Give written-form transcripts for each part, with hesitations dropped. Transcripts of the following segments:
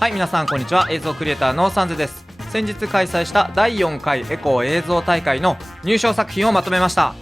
はい、皆さんこんにちは。映像クリエイターのサンゼです。先日開催した第4回エコ映像大会の入賞作品をまとめました。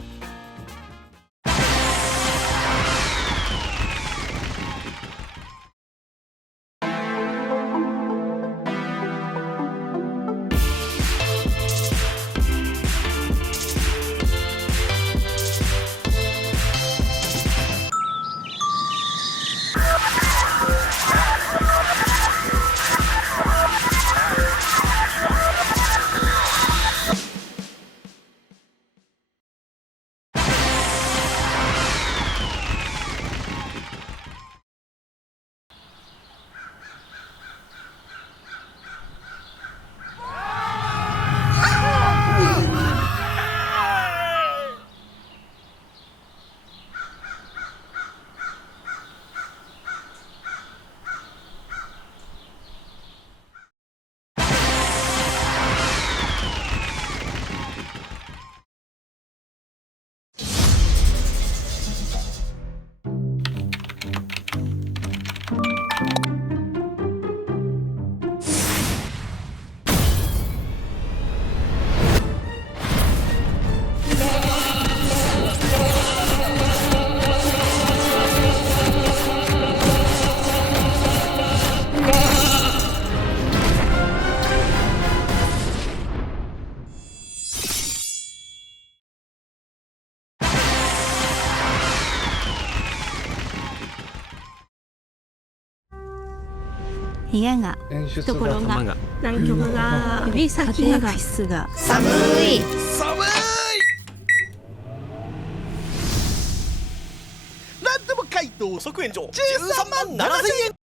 部屋がところが南極が指先が室が寒いなんでも回答即炎上13万7000円。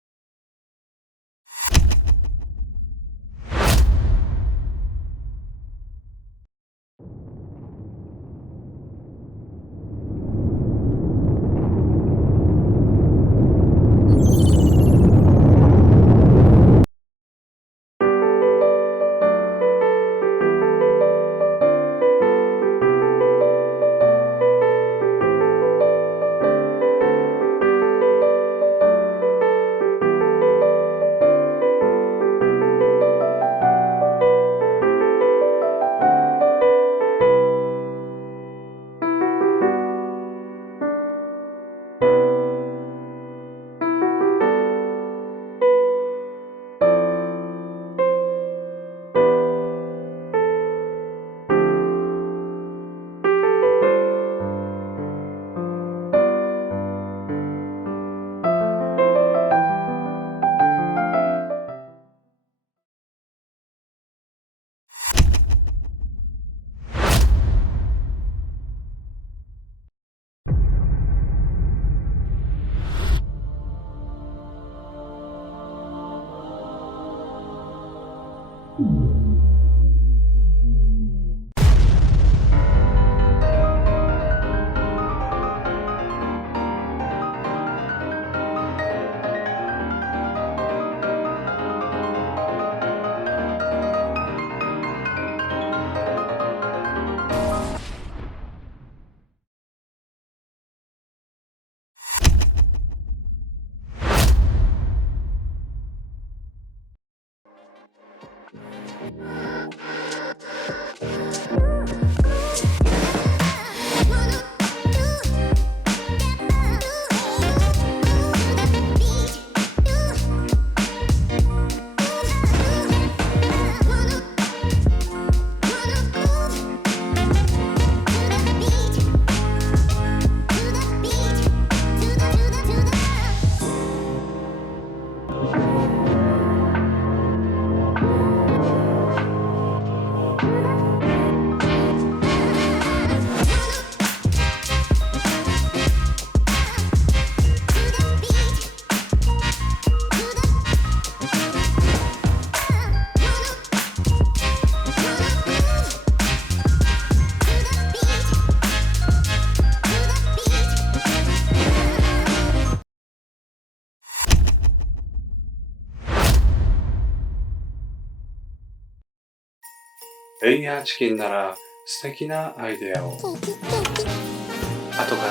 レイヤーチキンなら素敵なアイデアを後か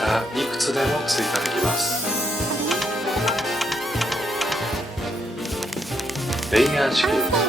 らいくつでも追加できます。レイヤー式です。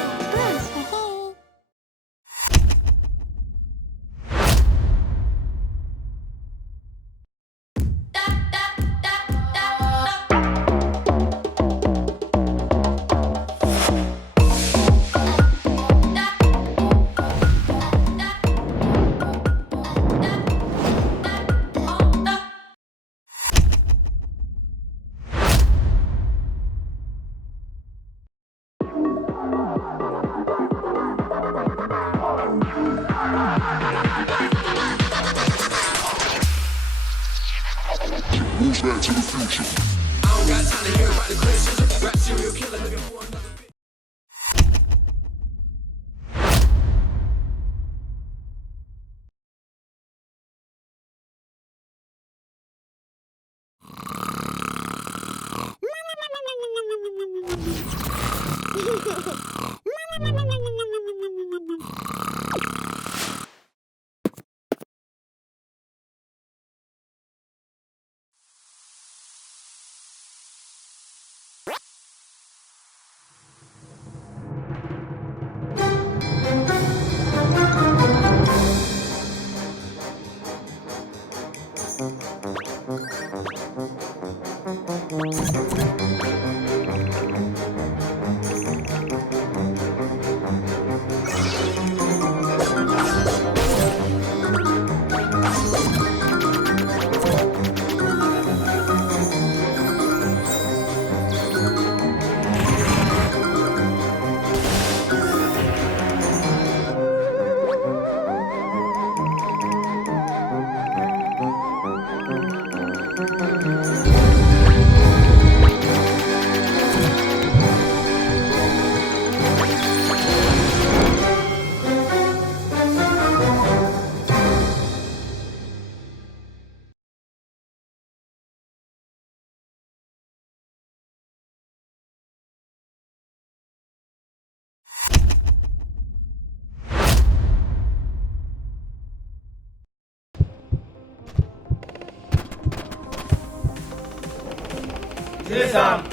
J さん、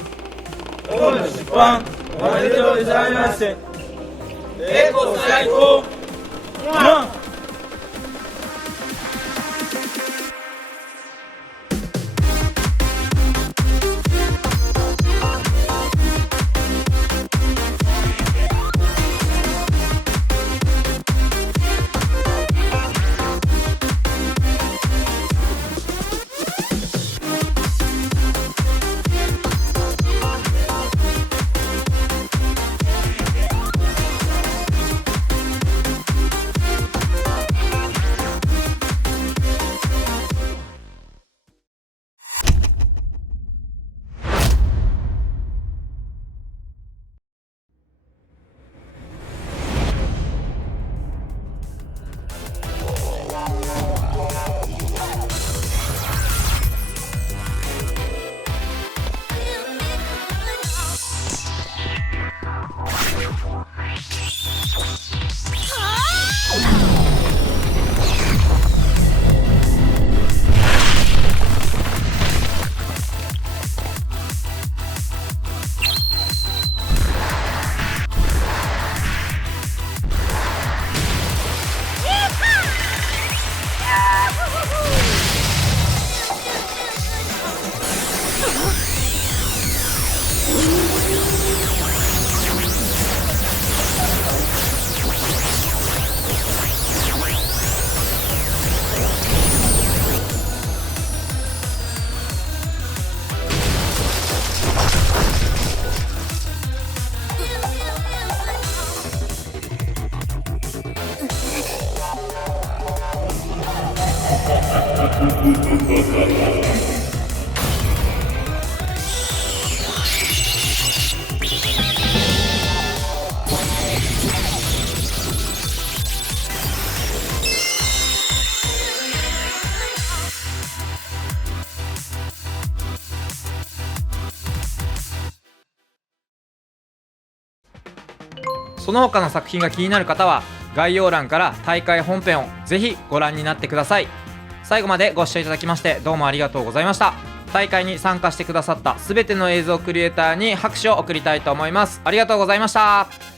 今日の出版おめでとうございます。エコ最高。その他の作品が気になる方は概要欄から大会本編をぜひご覧になってください。最後までご視聴いただきましてどうもありがとうございました。大会に参加してくださった全ての映像クリエイターに拍手を送りたいと思います。ありがとうございました。